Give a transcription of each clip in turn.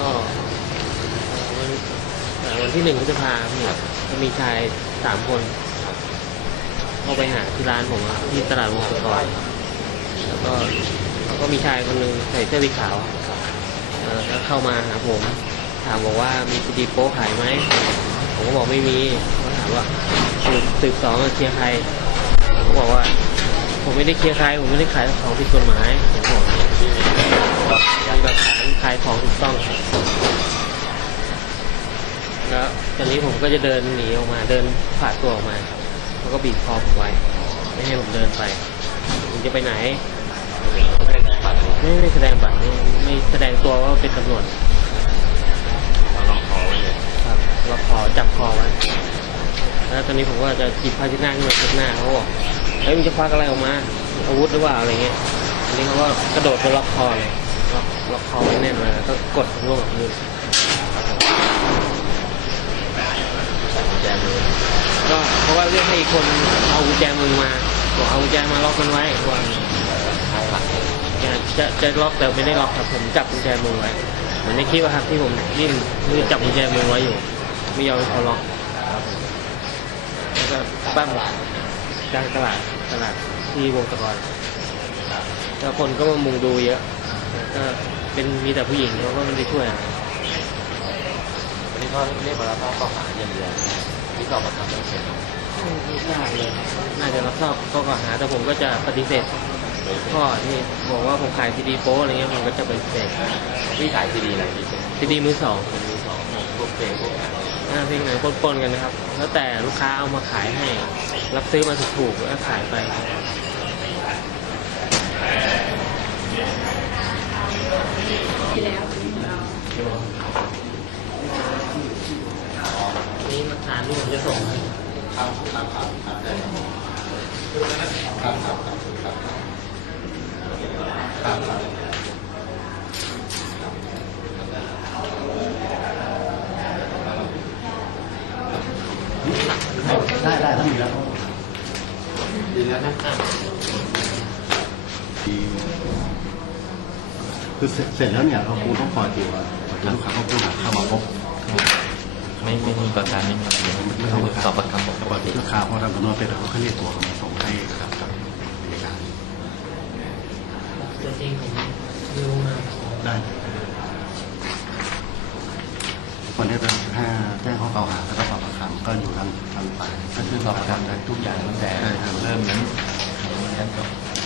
ก็วันเอ่อวันที่หนึ่งพฤษภาเนี่ยก็มีชายสามคนเข้าไปหาที่ร้านผมอะที่ตลาดวงศกรแล้วก็แล้วก็มีชายคนหนึ่งใส่เสื้อสีขาวเอ่อแล้วเข้ามาหาผม ถามบอกว่ามีซีดีโป๊ขายไหมผมก็บอกไม่มีเขาถามว่าสืบสืบสองเคลียร์ใครผมบอกว่า ผมไม่ได้เคลียร์ใครผมไม่ได้ขายของผิดกฎหมายผมบอกมีหลักฐานขายของถูกต้อง แล้วตอนนี้ผมก็จะเดินหนีออกมาเดินผ่าตัวออกมาเขาก็บีบคอผมไว้ ไม่ให้ผมเดินไปผมจะไปไหนไม่ไม่แสดงบัตรไม่ไม่แสดงตัวว่าเป็นตำรวจเราลองขอไว้เลยครับเราขอจับคอไว้แล้วตอนนี้ผมก็จะจิบผ้าที่หน้าขึ้นมาเช็ดหน้าเขาบอกเฮ้ยมึงจะควักอะไรออกมา อาวุธหรือเปล่าอะไรเงี้ยอันนี้เขาก็กระโดดไปล็อกคอเลยล็อกล็อกคอไว้แน่นเลยแล้วก็กดผมลงกับพื้น แจมือ ก็ เพราะว่าเรียกให้อีกคนเอากุญแจมือมาบอกเอากุญแจมาล็อกมันไว้วางใช่หลักจะจะล็อกแต่ไม่ได้ล็อกครับผมจับกุญแจมือไว้เหมือนในคลิปครับที่ผมนิ่มมือจับกุญแจมือไว้อยู่ไม่ยอมให้เขาล็อกแล้วก็ปั้มกลางตลาดตลาดที่วงตะกอนแล้วคนก็มามุงดูเยอะก็เป็นมีแต่ผู้หญิงเขาก็ไม่ได้ช่วยวันนี้ก็เรียกมาแล้วก็ข้อหาอย่างเดียว ที่สอบประคำไม่เสร็จไม่ไม่ทราบเลยน่าจะรับทราบข้อกล่าวหาแต่ผมก็จะปฏิเสธข้อที่บอกว่าผมขายซีดีโป้อะไรเงี้ยผมก็จะปฏิเสธพี่ขายซีดีอะไรพี่เป็นซีดีมือสองมือสองพวกเพลงพวกงานหน้าเพลงไหนปนๆกันนะครับ แล้วแต่ลูกค้าเอามาขายให้ รับซื้อมาถูกๆแล้วขายไปนี่แล้วหลักฐานที่ผมจะส่งให้ ครับครับครับครับได้ครับครับครับครับครับครับได้ได้ถ้ามีแล้วดีแล้วนะคือเสร็จแล้วเนี่ยเราคงต้องคอยดูว่าลูกค้าเขาพูดเข้ามาพบไม่ไม่มีประกันไม่มีเสียงไม่ต้องสอบประคำปปก ลูกค้าพอทำสำนวนเป็นเขาก็เรียกตัวมาส่งให้ครับกับอัยการตัวจริงผมรู้มาได้วันที่เป็นถ้าแจ้งข้อกล่าวหาแล้วก็สอบปากคำก็อยู่ทางทางฝ่ายก็คือสอบปากคำทุกอย่างตั้งแต่เริ่มนั้นนั้นก็ถื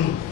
Okay.